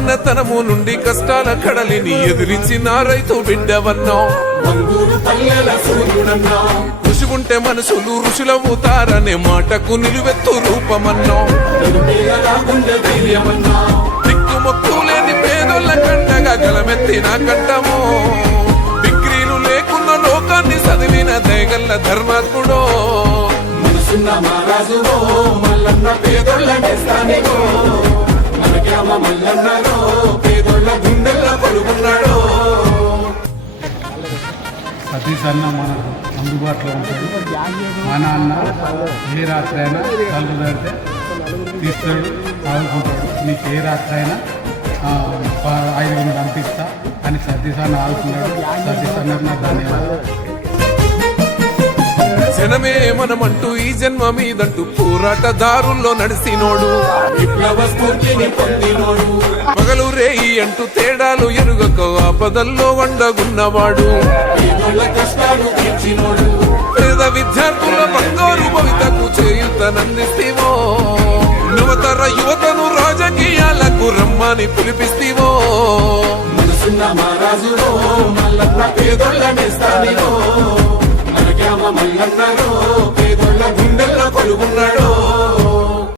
చిన్నతనము నుండి కష్టాల కడలిని ఎదిరించిన రైతు బిడ్డవన్నాం. కృషి ఉంటే మనుషులు ఋషులవుతారనే మాటకు నిలువెత్తు రూపమన్నాం. దిక్కుమొక్కు లేని పేదోళ్ళ కండగా గలమెత్తిన కంటమో. డిగ్రీలు లేకున్న లోకాన్ని చదివిన దయగల్ల ధర్మాత్ముడో. సతీష్ అన్న మనకు అందుబాటులో ఉంటాడు. మా నాన్న ఏ రాత్రి అయినా కళ్ళు దాడితే తీస్తాడు, ఆదుకుంటాడు. నీకు ఏ రాత్రి అయినా 5 పంపిస్తా అని సతీష్ అన్న ఆదుకున్నాడు. సతీష్ అన్నకు నా ధన్యవాదాలు. జనమే మనమంటూ ఈ జన్మ మీదంటూ పోరాటదారుల్లో నడిసినోడు. విప్లవ స్ఫూర్తిని పొందినోడు. పగలు రేయి అంటూ తేడాలు ఎరుగక ఆపదల్లో వండగున్నవాడు. పేద విద్యార్థుల బంగారు భవితకు చేయుతనందిస్తేవో. యువతర యువతను రాజకీయాలకు రమ్మని పిలిపిస్తేవో. పేదోళ్ళ